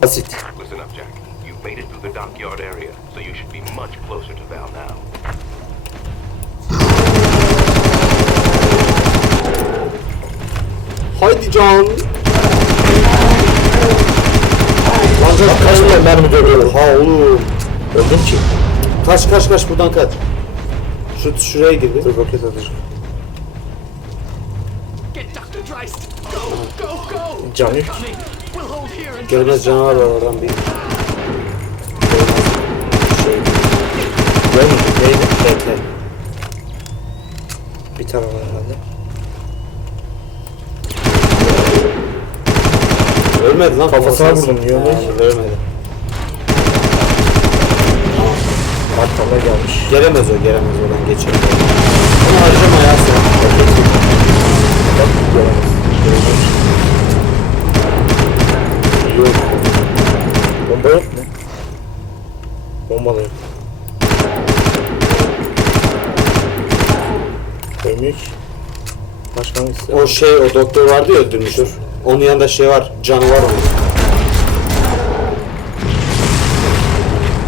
Basit. Listen up, Jack. You've made it through the dockyard area, so you should be much closer to Val now. Haydi can. Lan kaç kaç tane mermi dövüyor? Ha oğlum. Öldün ki. Kaç kaç kaç buradan kaç. Şu şuraya girdi. Dur roket atacak. Get Dr. Dryce! Go, go, go! Can yok. Görmez canavar var oradan bir. Şey. Görmüyor. Neydi? Bekle. Bir tane var herhalde. Ölmedi lan. Kafasına vurdum, niye ölmedi? Ölmedi. Arkamda gelmiş. Gelemez o gelemez oradan geçer. Onu harcama ya sen. Bak gelemez. Yok. Bomba yok mu? Bomba da yok. Ölmüyor ki. Başka hangisi? O şey o doktor vardı ya öldürmüştür. Onun yanında şey var. Canavar onun.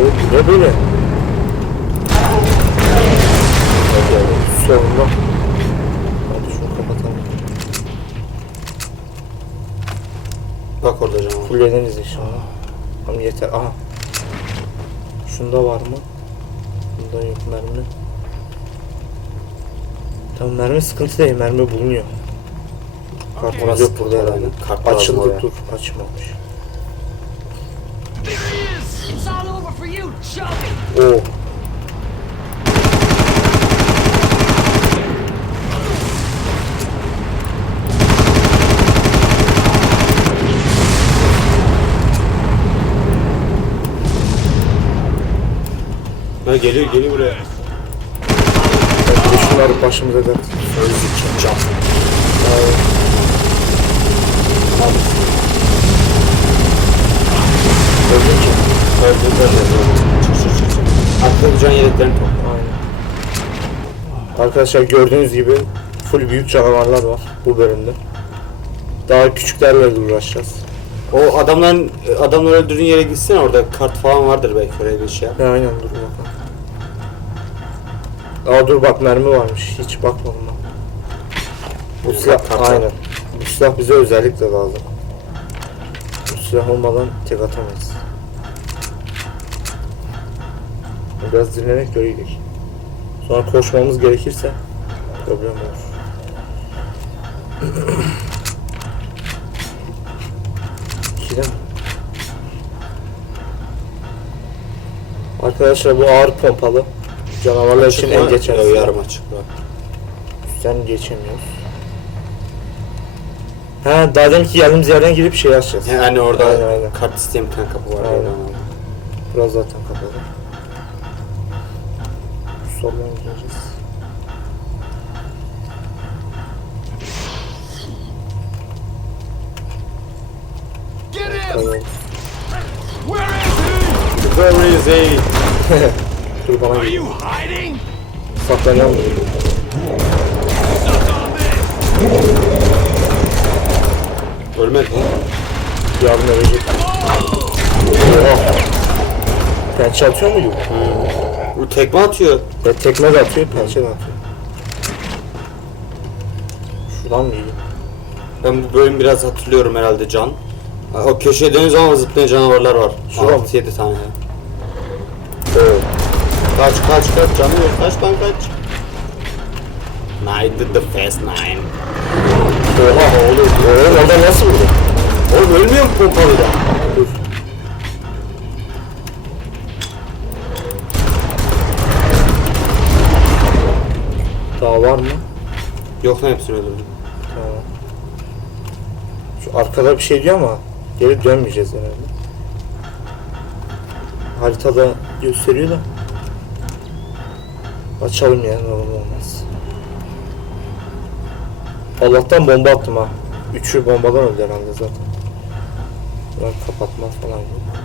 O ne böyle? Sonunda. Hadi şunu kapatalım. Bak orada Fulledeniz inşallah. Tamam yeter. Aha. Şunda var mı? Bunda yok mermi. Tamam mermi sıkıntı değil. Mermi bulunuyor. Kartımız Orası yok burada herhalde. Kart Açıldı dur. Açmamış. There he is! It's all over for you, chump! Oo. Ha geliyor geliyor buraya. Şunları başımıza dert. Öldük can. Öldün ki. Öldük öldük. Çık çık çık. çık. Arkada can yeleklerini topla. Aynen. Arkadaşlar gördüğünüz gibi full büyük canavarlar var bu bölümde. Daha küçüklerle uğraşacağız. O adamların adamları öldürdüğün yere gitsene orada kart falan vardır belki oraya bir şey. Ya aynen dur bakalım. Aa dur bak mermi varmış. Hiç bakmadım ben. Bu Bak, silah var. aynen. Bu silah bize özellikle lazım. Bu silah olmadan tek atamayız. Biraz dinlenek de gidelim. Sonra koşmamız gerekirse problem olur. İkide mi? Arkadaşlar bu ağır pompalı. Canavarlar için en geçen silah. yarım açık bak. Üstten geçemiyoruz. Ha daha deminki geldiğimiz yerden girip şey açacağız. Yani orada Aynen, aynen. kart isteyen bir tane kapı var. Aynen. oradan. Burası zaten kapalı. Soldan gireceğiz. Get him! Where is Where is he? Dur bana he? Are gel. you hiding? Saklanalım. Suck on this! Ölmedi. Yardım edecek. Oha. Pençe atıyor muydu? Bu tekme atıyor. Ya tekme de atıyor, pençe de atıyor. Şuradan mı iyi? Ben bu bölümü biraz hatırlıyorum herhalde can. O köşeye dönüyoruz ama zıplayan canavarlar var. Şurada mı? 6-7 tane. Evet. Kaç kaç kaç canı yok. Kaç lan kaç. Nine the fast nine. Oha oğlum. Oğlum oradan nasıl vurdu? Oğlum ölmüyor mu pompalıyla? Dur. Daha var mı? Yok lan hepsini öldürdüm. Tamam. Şu arkada bir şey diyor ama geri dönmeyeceğiz herhalde. Haritada gösteriyor da. Açalım yani olmaz. Allah'tan bomba attım ha. Üçü bombadan öldü herhalde zaten. Lan kapatma falan gibi.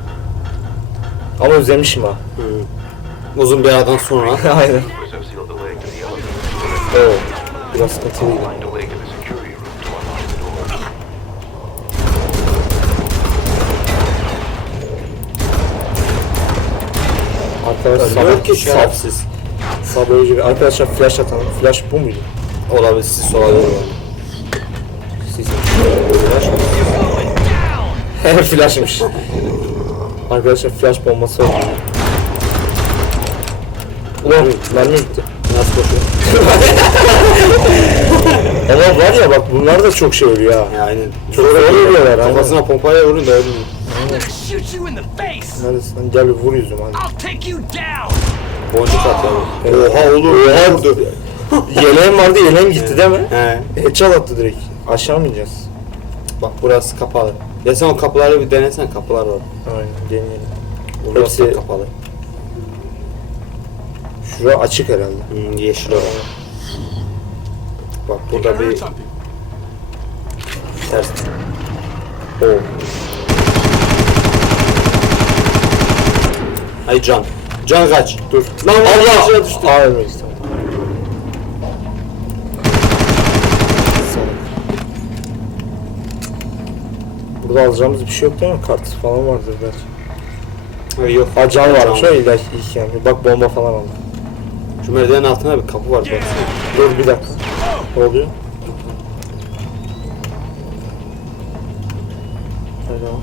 Ama özlemişim ha. Hı. Uzun bir aradan sonra. Aynen. Oo. Biraz sıkıntılıydı. Arkadaşlar sabah, sabah, sab- şerefsiz. Sabırcı bir arkadaşlar flash atalım. Flash bu muydu? Olabilir siz olabilir. Siz. Flash Flashmış. arkadaşlar flash bombası var. Ulan mermi gitti. Nasıl koşuyor? Ama var ya bak bunlar da çok şey ölüyor ha. Ya aynen. Çok zor ölüyorlar. Kafasına pompayla vurun da ölmüyor. Neredesin? Gel bir vur yüzümü hadi. Boncuk atıyor. Evet. Oha oğlum. Oha. Vurdu. Yeleğim vardı yeleğim gitti değil mi? He. Headshot attı direkt. Aşağı mı ineceğiz? Bak burası kapalı. Ya sen o kapıları bir denesen kapılar var. Aynen deneyelim. Burası Hepsi- kapalı. Şura açık herhalde. Hmm, yeşil olan. Bak burada bir ters. Oo. Ay can. Can kaç. Dur. Lan Allah. Allah! düştü. Salak. Burada alacağımız bir şey yok değil mi? Kart falan vardır belki. Ay, yok. Ha can varmış o ilaç ilk yani. Bak bomba falan aldı. Şu merdivenin altında bir kapı var. Bak. Dur bir dakika. Ne oluyor? Hadi ama.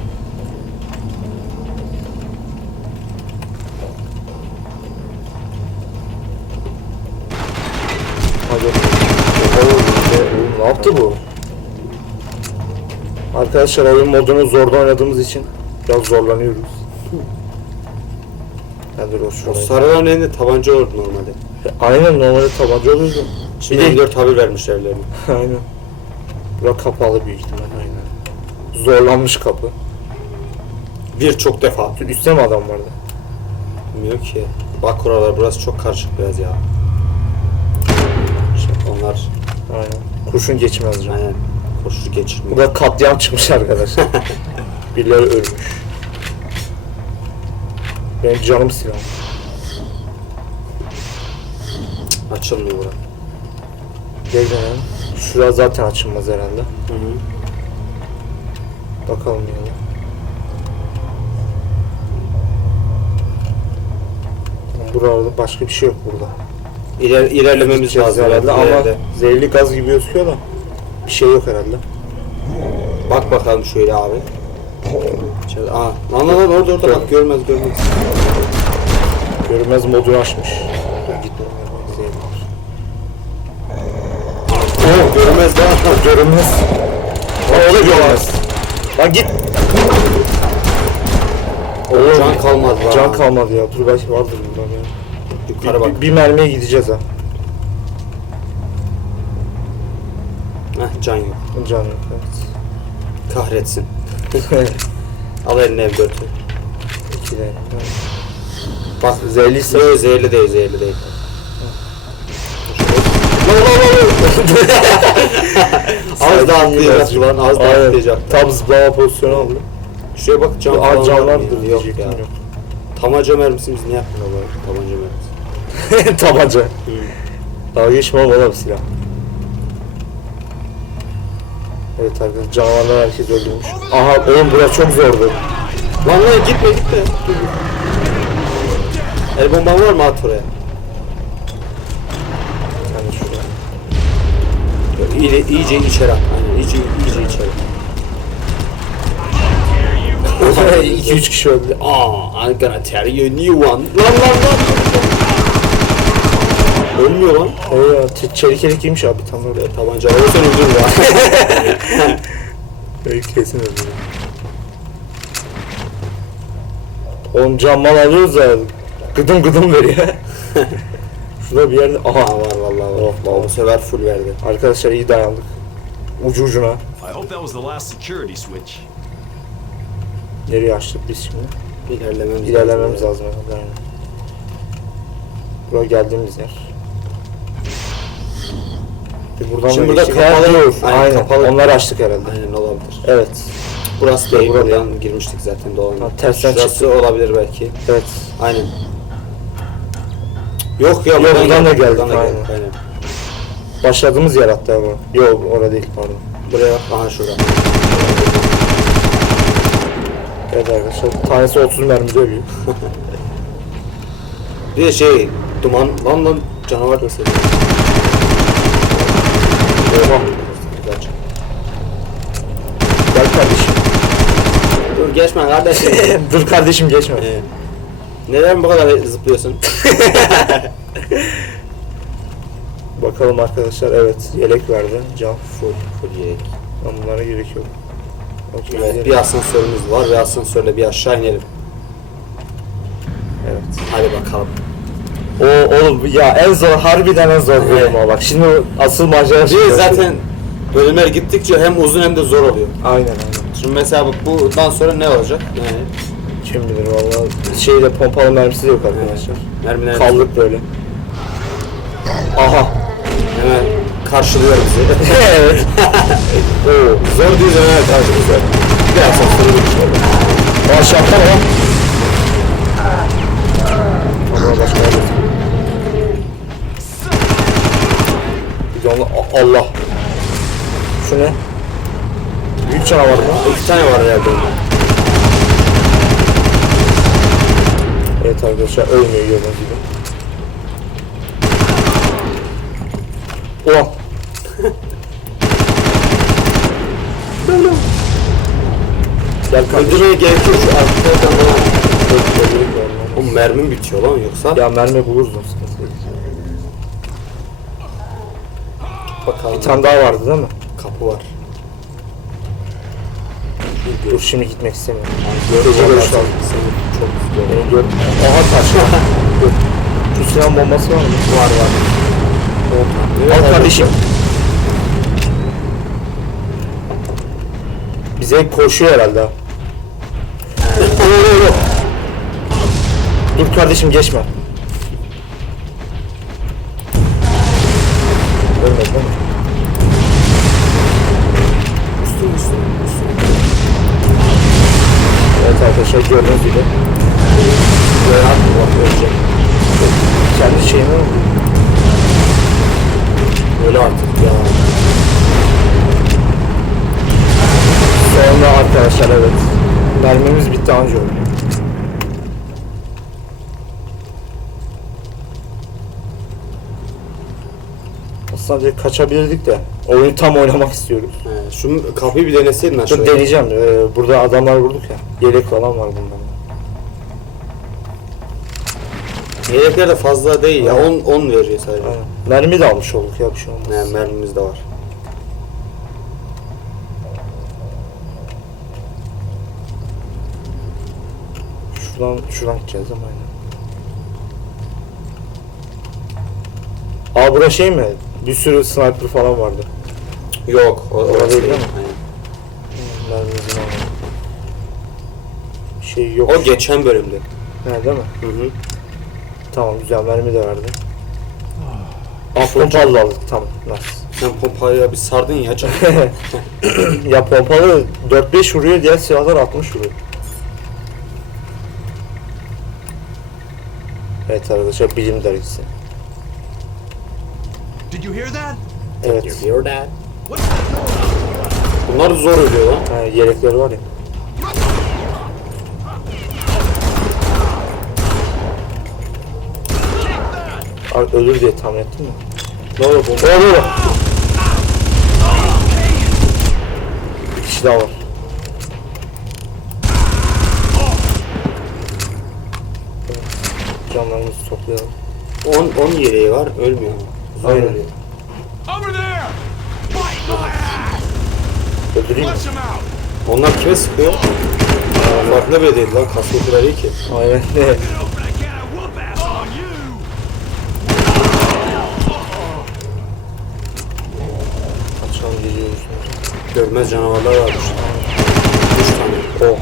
Hadi. Oğlum, oğlum, ne yaptı bu? Arkadaşlar oyun modunu zorda oynadığımız için biraz zorlanıyoruz. Hadi dur o şuraya. sarıların elinde tabanca olurdu normalde. Aynen normalde tabanca oluyordu. Şimdi Bir de- 4 haber vermiş evlerine. Aynen. Bura kapalı büyük ihtimal aynen. Zorlanmış kapı. Birçok defa. Üstte mi adam vardı? Bilmiyorum ki. Bak oralar burası çok karışık biraz ya. Şey, onlar Aynen. Kurşun geçmez can. aynen koşu geçirmiyor. Burada katliam çıkmış arkadaşlar. Birileri ölmüş. Benim canım silah. Açılmıyor bura. Gel. Şura zaten açılmaz herhalde. Hı hı. Bakalım ya. Burada başka bir şey yok burada. İler, ilerlememiz lazım herhalde ama zehirli gaz gibi gözüküyor da bir şey yok herhalde. Bak bakalım şöyle abi. Şöyle, aa, lan lan lan orada orada bak görmez görmez. Görünmez modunu açmış. Oo, görmez lan. Görünmez. Lan o da görmez. Lan git. Oğlum, Can kalmadı lan. Can kalmadı ya. Dur belki vardır burada ya. Bir, bak. bir, bir mermiye gideceğiz ha. Can yok. Can yok Kahretsin. evet. Al eline ev götür. İki de. Bak Zehirli ise zehirli değil zehirli değil. Az da atlayacaktı lan az da Aynen. atlayacaktı. Tam zıplama pozisyonu aldı. Şuraya bak Aa, falan can var mı? vardır Yok ya. yok. Tabanca mermisi biz ne yapmıyor böyle tabanca mermisi. Tabanca. Daha geçme oğlum silah. Evet arkadaşlar canavarlar herkes öldürmüş. Aha oğlum burası çok zordu. Lan lan gitme gitme. Dur, dur. El bomban var mı at oraya? Yani şuraya. İyice, iyice içeri at. Aynen iyice, iyice içeri. 2-3 kişi öldü. Aa, I'm gonna tell you a new one. Lan lan lan. Ölmüyor lan. O ya ç- çelik elik giymiş abi tam öyle. Tabanca olursa öldürür ya. Öyle kesin öldü. Oğlum can mal alıyoruz da gıdım gıdım veriyor. Şurada bir yerde Aha var vallahi var. Oh, oh. Bu sefer full verdi. arkadaşlar iyi dayandık. Ucu ucuna. I hope that was the last security switch. Nereye açtık biz şimdi? İlerlememiz, İlerlememiz lazım. lazım aynen. Buraya geldiğimiz yer. Bir buradan Şimdi da burada kapalı yok. Aynen, Aynen. kapalı. Onları açtık herhalde. Aynen olabilir. Evet. Burası değil. burada Buradan girmiştik zaten. Ha, tersten Şurası çıktık. olabilir belki. Evet. Aynen. Yok ya Yok, buradan da geldik, Buradan da aynen. geldik. Aynen. Başladığımız yer hatta bu. Yok orada değil pardon. Buraya. Aha şurada. Evet arkadaşlar. Tanesi 30 mermide ölüyor. Bir de şey duman lan lan canavar da seviyor. Gerçi. Gel kardeşim. Dur geçme kardeşim. Dur kardeşim geçme. Ee, Neden bu kadar zıplıyorsun? Bakalım arkadaşlar evet yelek verdi. Can full. Full yelek. Ama bunlara gerek yok. Okey, Evet, gidelim. bir asansörümüz var ve asansörle bir aşağı inelim. Evet. Hadi bakalım. O oğlum ya en zor harbiden en zor bölüm o bak. Şimdi asıl macera Bir şimdi- zaten bölümler gittikçe hem uzun hem de zor oluyor. Aynen aynen. Şimdi mesela bu- bundan sonra ne olacak? Yani Kim bilir valla. Şeyde pompalı mermisi de yok arkadaşlar. mermiler Kaldık böyle. Aha. hemen karşılıyor bizi. evet. Oo, zor değil karşımızda. Biraz asansörü geçiyor. Aa şapka lan. Allah. Şu ne? Büyük canavar mı? İki tane var herhalde. Evet arkadaşlar ölmüyor gördüğünüz gibi. Ulan. Gel. Öldürmeye gerek yok şu arkadan falan. O mermim bitiyor lan yoksa. Ya mermi buluruz sıkıntı değil. Bakalım. Bir tane daha vardı değil mi? kapı var. Dur şimdi gitmek istemiyorum. Görüş lazım. Seni çok istiyorum. Beni gör. Aha taş. Dur. Şu silah bombası var mı? Var var. Al kardeşim. Bize koşuyor herhalde. Dur kardeşim geçme. Evet arkadaşlar gördüğünüz gibi. Atma bak ölecek. Kendi şeyimi Öyle artık ya. Sonra arkadaşlar evet. Mermimiz bitti anca oldu. Direkt kaçabilirdik de oyunu tam oynamak istiyoruz. He, şu kapıyı bir deneseydin Dur aşağıya. deneyeceğim. Ee, burada adamlar vurduk ya. Yelek falan var bundan. Yelekler de fazla değil ya. Aynen. 10 10 veriyor sadece. Aynen. Mermi de almış olduk ya bir şey olmaz. Ne mermimiz de var. Şuradan şuradan gideceğiz ama aynen. Aa bura şey mi? Bir sürü sniper falan vardı. Yok. O, Orada değil mi? Almadım. Bir şey yok. O geçen bölümde. Ha, değil mi? Hı hı. Tamam güzel mermi de verdi. Full pompalı da aldık tamam. Nice. Sen pompayla bir sardın ya can. ya pompalı 4-5 vuruyor diğer silahlar 60 vuruyor. Evet arkadaşlar bilim derecesi. Did you hear that? Evet. What's that? Bunlar zor ölüyor lan. Ha, yelekleri var ya. Abi ölür diye tahmin ettin mi? Ne olur bomba? Ne olur? Bir kişi daha var. Canlarımızı toplayalım. 10 10 yeleği var ölmüyor. My ass! Öldüreyim mi? Onlar kime sıkıyor? Aa, farklı bir değil lan. Kadar iyi ki. Aynen. You! Akşam geliyoruz. Görmez canavarlar varmış. 3 tane. Oh.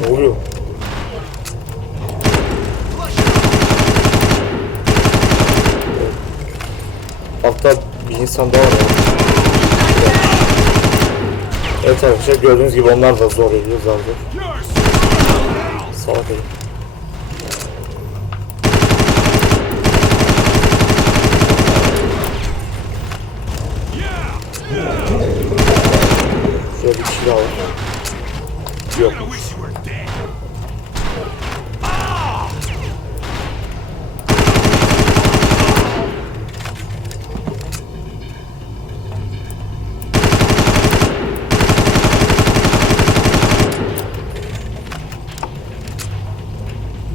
Ne oluyor? İnsan daha var. Evet arkadaşlar gördüğünüz gibi onlar da zor ediyor. You're Salak herif. Şöyle bir kişi daha var. Yok.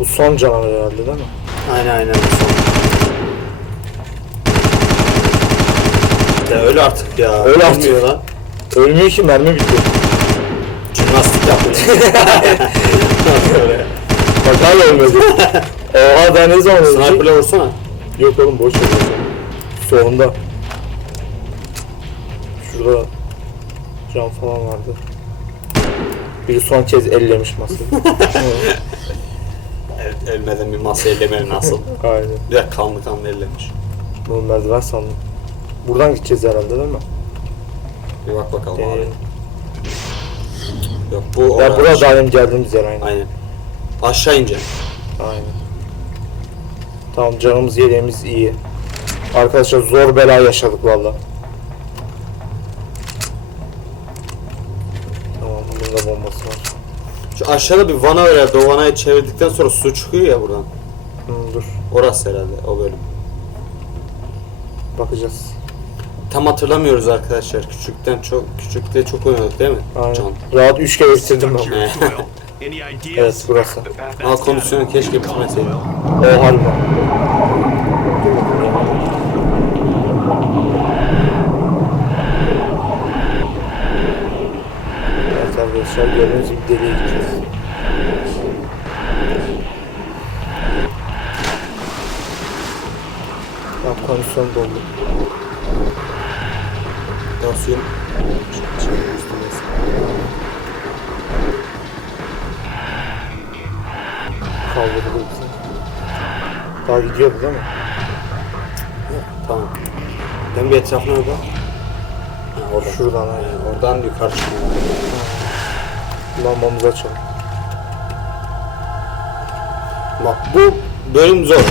Son canavar herhalde değil mi? Aynen aynen. Ya öyle artık ya. Öyle artık. Ölmüyor lan. Ölmüyor ki mermi bitiyor. Jimnastik yaptı. Bak hala ölmedi. Oha daha ne zaman ölecek? Sniper'la vursana. Yok oğlum boş ver. Sonunda. Şurada cam falan vardı. Bir son kez ellemiş masayı. Evet, ölmeden bir masa ellemeli nasıl? Aynen. Bir de kanlı kanlı ellemiş. Bu merdiven sandım. Buradan gideceğiz herhalde değil mi? Bir bak bakalım abi. Deneyelim. Yok bu Ya orası. burada daha demin geldiğimiz yer aynen. Aynen. Aşağı ineceğim. Aynen. Tamam canımız yeleğimiz iyi. Arkadaşlar zor bela yaşadık valla. Tamam bunun da bombası var. Şu aşağıda bir vana var herhalde. O vanayı çevirdikten sonra su çıkıyor ya buradan. Hı, dur Orası herhalde o bölüm. bakacağız. Tam hatırlamıyoruz arkadaşlar. Küçükten çok küçükte çok oynadık değil mi? Aynen. Can. Rahat 3 kere bitirdim ben. Evet burası. The path Al kondisyonu keşke bitmeseydi. O halde. Arkadaşlar gördüğünüz gibi deliye gideceğiz. Tamam kondisyon doldu. Üstündeyiz. Kaldırdı bizi. Daha gidiyordu değil mi? Tamam. Ben bir etrafına bak. Ha, oradan. Şuradan aynen. Yani oradan yukarı çıkıyor. Lambamızı açalım. Bak bu bölüm zor.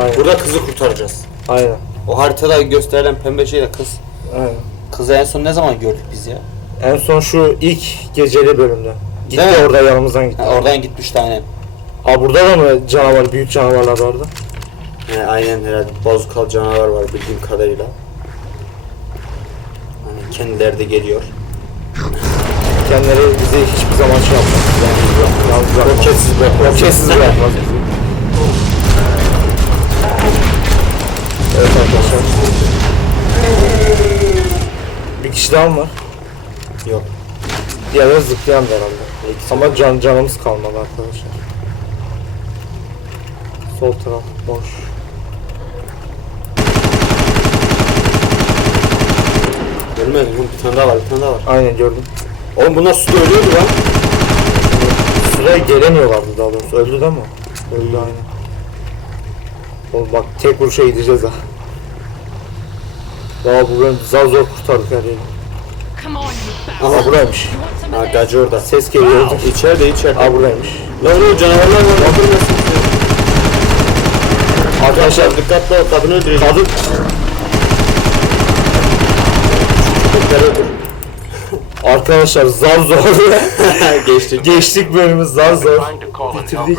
Aynen. Burada kızı kurtaracağız. Aynen. O haritada gösterilen pembe şey de kız. Aynen. Kızı en son ne zaman gördük biz ya? En son şu ilk geceli bölümde. Gitti Değil mi? orada yanımızdan gitti. Ha, oradan gitmişti aynen. Ha burada da mı canavar, büyük canavarlar vardı? He, aynen herhalde bozukal canavar var bildiğim kadarıyla. Hani kendileri de geliyor. Kendileri bizi hiçbir zaman şey yapmaz. Yani. Roketsiz bırakmaz. Roketsiz bırakmaz Evet arkadaşlar. Bir kişi daha mı var? Yok. Diğerleri zıplayan da herhalde. Ama can canımız kalmadı arkadaşlar. Sol taraf boş. Oğlum bir tane daha var bir tane daha var. Aynen gördüm. Oğlum bunlar suda ölüyordu lan. Suya gelemiyorlardı daha doğrusu. Öldü değil mi? Öldü aynen. Oğlum bak tek vuruşa gideceğiz ha. Daha bu bölüm zar zor kurtardık her yeri. Aha buraymış. Ha gacı orada. Ses geliyordu. İçeride içeride. Aa buradaymış. Lan oğlum canavarlar var. Öldürmesin. Arkadaşlar Dikkatli ol kadını öldürecek. kadın öldür. arkadaşlar zar zor Geçtik. geçtik bölümü zar zor. Bitirdik.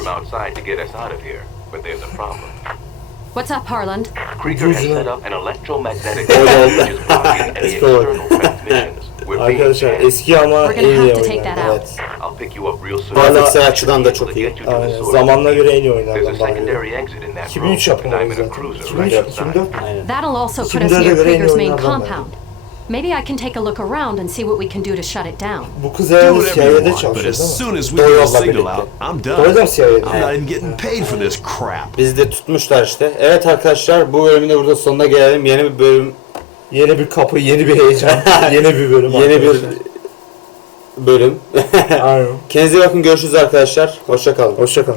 What's up, Harland? Krieger has set up an electromagnetic field which is blocking any external transmissions. We're being Arkadaşlar jammed. eski ama We're en gonna iyi have to take oyunlar. that out. Evet. I'll pick you up real soon. Grafiksel açıdan da çok iyi. Get you to the Aynen. Zamanla göre en iyi There's a oyunlardan secondary exit in that 2003 room, and yapımı I'm in a zaten. cruiser 2003, right outside. 2004. Aynen. That'll also put us 2004'e near göre en iyi Krieger's main compound. Maybe I can take a look around and see what we can do to shut it down. Bu kız Do herhalde whatever you CIA'de want, but çalışıyor as değil mi? soon as we Doyle'la get the signal birlikte. out, I'm Doyle'da mı done. CIA'de? I'm not even getting paid for this crap. Bizi de tutmuşlar işte. Evet arkadaşlar bu bölümün de burada sonuna gelelim. Yeni bir bölüm, Yeni bir kapı, yeni bir heyecan, yeni bir bölüm yeni bir arkadaşlar. bölüm. Aynen. Kendinize iyi bakın görüşürüz arkadaşlar. Hoşça kalın. Hoşçakalın.